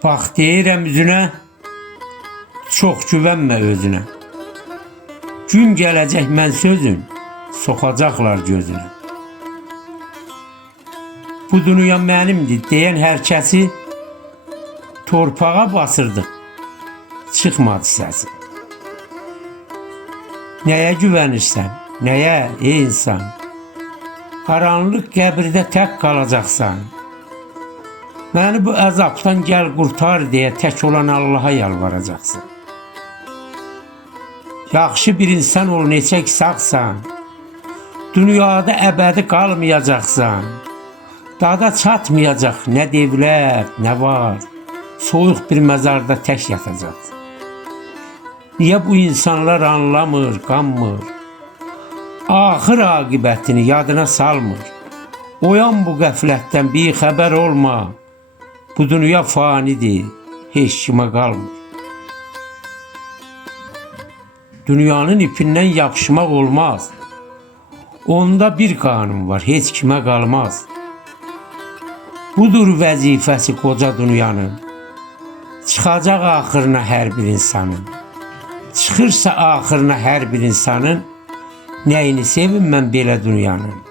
Bax deyirəm üzünə, çox güvənmə özünə. Gün gələcək mən sözün, soxacaqlar gözünə. Bu dünya mənimdir deyən hər kəsi torpağa basırdı, çıxmadı səsi. Nəyə güvənirsən, nəyə ey insan? Qaranlıq qəbirdə tək qalacaqsan. Məni bu əzabdan gəl qurtar deyə tək olan Allaha yalvaracaqsan. Yaxşı bir insan ol neçə ki sağsan. Dünyada əbədi qalmayacaqsan. Dada çatmayacaq nə devlət, nə var. Soyuq bir məzarda tək yatacaqsan. Niyə bu insanlar anlamır, qanmır? Axır aqibətini yadına salmır. Oyan bu qəflətdən bir xəbər olma. Bu dünya fanidir, heç kimə qalmır. Dünyanın ipindən yapışmaq olmaz. Onda bir qanun var, heç kimə qalmaz. Budur vəzifəsi qoca dünyanın. Çıxacaq axırına hər bir insanın. Çıxırsa axırına hər bir insanın, nəyini sevim mən belə dünyanın.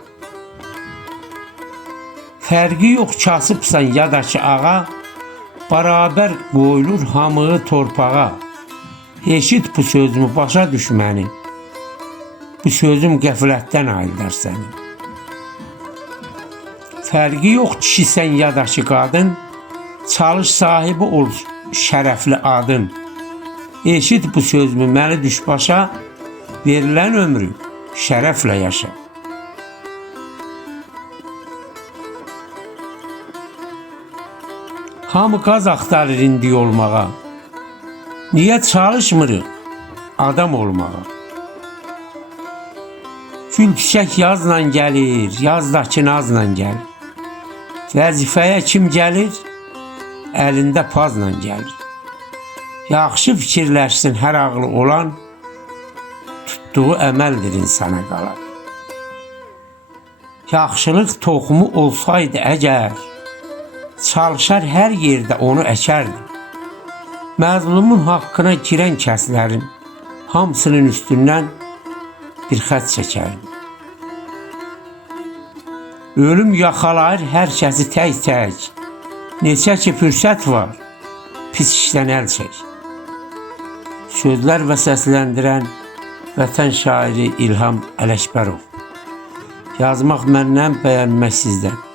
Fərqi yox kasıbsan ya da ki ağa, bərabər qoyulur hamığı torpağa. Eşit bu sözümü başa düşməni, bu sözüm qəflətdən ayıldar səni. Fərqi yox kişisən ya da ki qadın, çalış sahibi ol şərəfli adın. Eşit bu sözümü məni düş başa, verilən ömrü şərəflə yaşa. Hamı qaz axtarır indi olmağa. Niyə çalışmırıq adam olmağa? Gül çiçək yazla gəlir, yazdakı nazla gəlir. Vəzifəyə kim gəlir? Əlində pazla gəlir. Yaxşı fikirləşsin hər ağlı olan, tutduğu əməldir insana qalan. Yaxşılıq toxumu olsaydı əgər, çalışar hər yerdə onu əkərdi. Məzlumun haqqına girən kəslərin hamısının üstündən bir xət çəkərdi. Ölüm yaxalayır hər kəsi tək-tək. Neçə ki fürsət var, pis işdən əl çək. Sözlər və səsləndirən vətən şairi İlham Ələkbərov. Yazmaq məndən, bəyənmək sizdən.